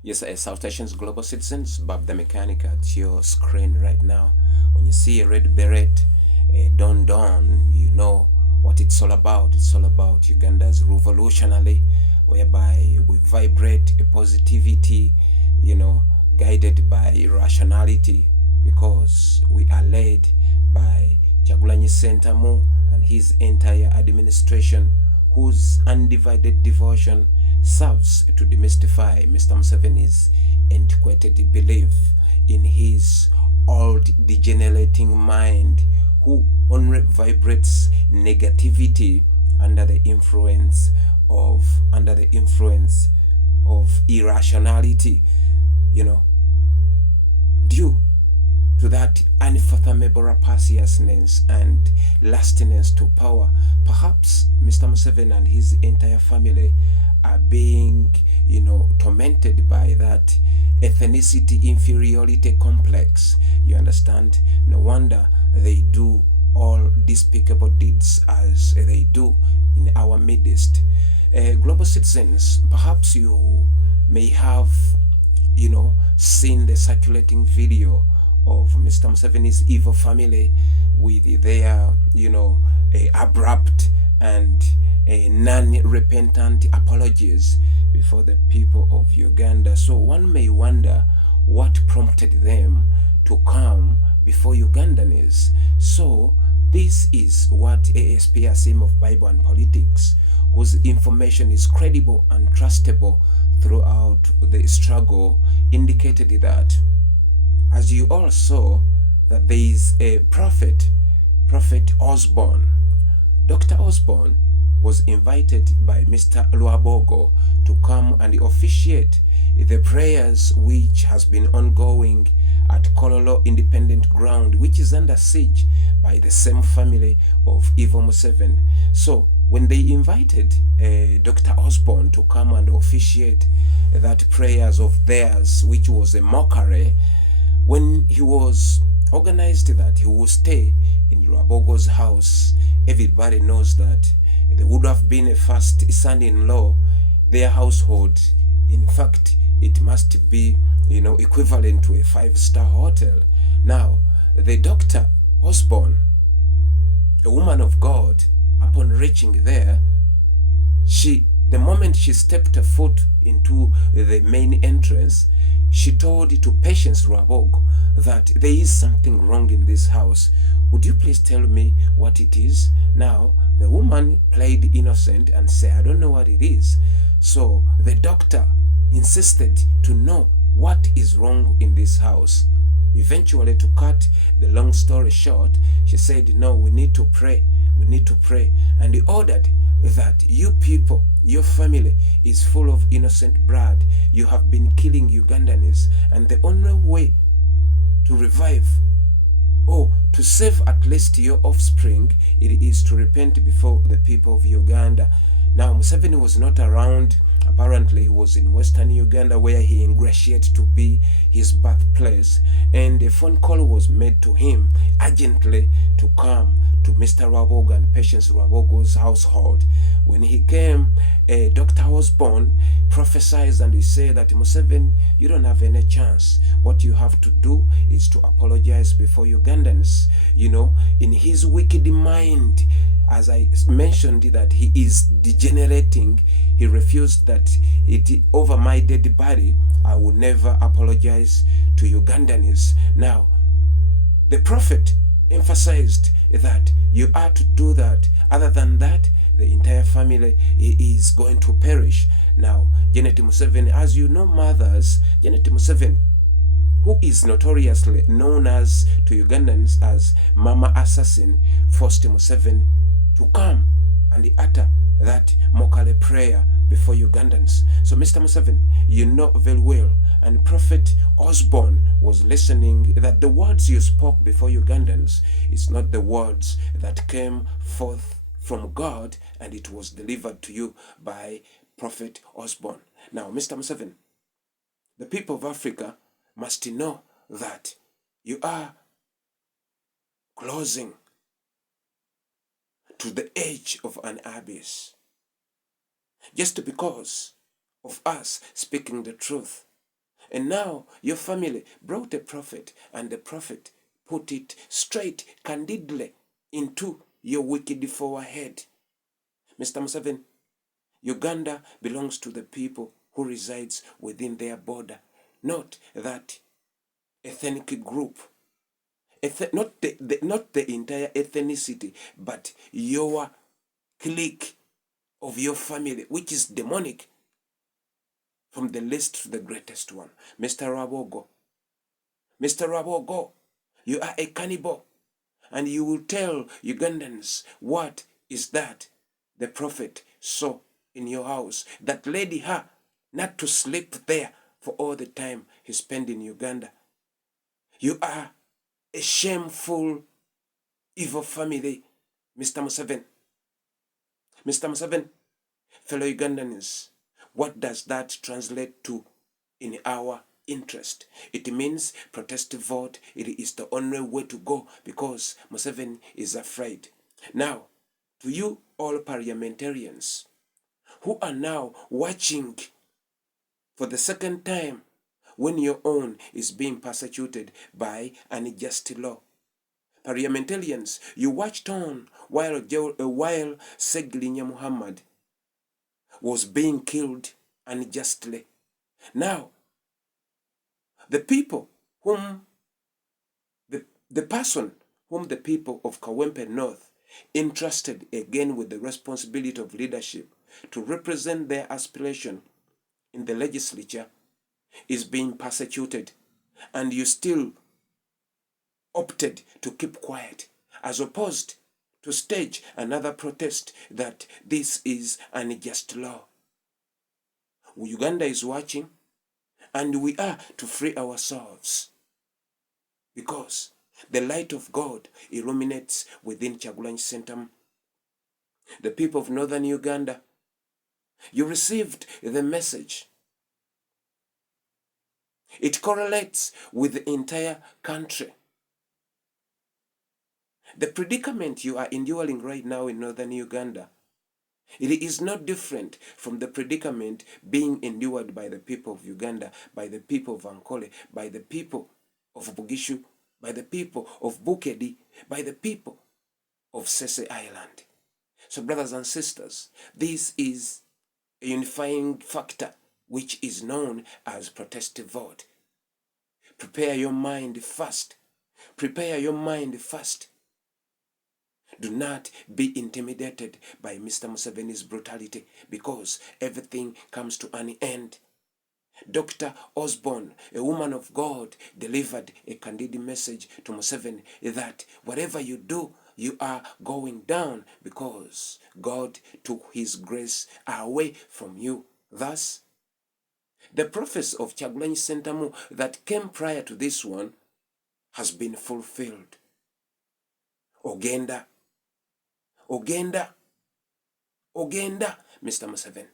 Yes, Salutations Global Citizens, Bob the Mechanic at your screen right now. When you see a red beret, Don, you know what it's all about. It's all about Uganda's revolutionary, whereby we vibrate a positivity, you know, guided by rationality, because we are led by Chagulanyi Sentamu and his entire administration, whose undivided devotion serves to demystify Mr. Museveni's antiquated belief in his old degenerating mind, who only vibrates negativity under the influence of irrationality, you know, due to that unfathomable rapaciousness and lustiness to power. Perhaps Mr. Museveni and his entire family are being, tormented by that ethnicity inferiority complex. You understand? No wonder they do all despicable deeds as they do in our midst. Global citizens, perhaps you may have, seen the circulating video of Mr. Museveni's evil family with their, abrupt and non-repentant apologies before the people of Uganda. So one may wonder what prompted them to come before Ugandans. So this is what ASP Asim of Bible and Politics, whose information is credible and trustable throughout the struggle, indicated that, as you all saw, that there is a prophet, Prophet Osborne. Dr. Osborne was invited by Mr. Luabogo to come and officiate the prayers which has been ongoing at Kololo Independent Ground, which is under siege by the same family of Ivo Museveni. So when they invited Dr. Osborne to come and officiate that prayers of theirs, which was a mockery, when he was organized that he would stay in Luabogo's house, everybody knows that there would have been a first son-in-law, their household. In fact, it must be, equivalent to a 5-star hotel. Now, the Dr. Osborne, a woman of God, upon reaching there, the moment she stepped a foot into the main entrance, she told to Patience Luabogo that there is something wrong in this house. Would you please tell me what it is? Now, the woman played innocent and said, I don't know what it is. So the doctor insisted to know what is wrong in this house. Eventually, to cut the long story short, she said, no, we need to pray. We need to pray. And he ordered that you people, your family is full of innocent blood. You have been killing Ugandans. And the only way to revive or to save at least your offspring, it is to repent before the people of Uganda. Now, Museveni was not around. Apparently, he was in Western Uganda, where he ingratiated to be his birthplace. And a phone call was made to him urgently to come to Mr. Luabogo and Patience Luabogo's household. When he came, Dr. Osborne prophesied and he said that, Museveni, you don't have any chance. What you have to do is to apologize before Ugandans. In his wicked mind, as I mentioned, that he is degenerating, he refused that over my dead body, I will never apologize to Ugandans. Now, the prophet emphasized that you are to do that. Other than that, the entire family is going to perish. Now, Janet Museveni, as you know, mothers, Janet Museveni, who is notoriously known as to Ugandans as Mama Assassin, forced Museveni to come and utter that mockery prayer before Ugandans. So, Mr. Museveni, you know very well, and Prophet Osborne was listening, that the words you spoke before Ugandans is not the words that came forth from God, and it was delivered to you by Prophet Osborne. Now, Mr. Museveni, the people of Africa must know that you are closing to the edge of an abyss. Just because of us speaking the truth, And now your family brought a prophet, and the prophet put it straight, candidly, into your wicked forehead. Mr. Museveni, Uganda belongs to the people who resides within their border, not that ethnic group. Not the entire ethnicity, but your clique of your family, which is demonic, from the least to the greatest one. Mr. Rabogo, you are a cannibal, and you will tell Ugandans what is that the prophet saw in your house that led her not to sleep there for all the time he spent in Uganda. You are a shameful, evil family, Mr. Museveni. Mr. Museveni, fellow Ugandans, what does that translate to in our interest? It means protest vote. It is the only way to go because Museveni is afraid. Now, to you all parliamentarians who are now watching for the second time when your own is being persecuted by an unjust law. Parliamentarians, you watched on while Seglinya Muhammad was being killed unjustly. Now, the people whom, the person whom the people of Kawempe North entrusted again with the responsibility of leadership to represent their aspiration in the legislature is being persecuted, and you still opted to keep quiet as opposed to stage another protest that this is an unjust law. Uganda is watching, and we are to free ourselves because the light of God illuminates within Kyagulanyi Ssentamu. The people of northern Uganda, you received the message. It correlates with the entire country. The predicament you are enduring right now in northern Uganda, it is not different from the predicament being endured by the people of Uganda, by the people of Ankole, by the people of Bugishu, by the people of Bukedi, by the people of Sese Island. So brothers and sisters, this is a unifying factor which is known as protest vote. Prepare your mind first. Prepare your mind first. Do not be intimidated by Mr. Museveni's brutality because everything comes to an end. Dr. Osborne, a woman of God, delivered a candid message to Museveni that whatever you do, you are going down because God took his grace away from you. Thus, the prophecy of Kyagulanyi Ssentamu that came prior to this one has been fulfilled. Ogenda, Mr. Museveni.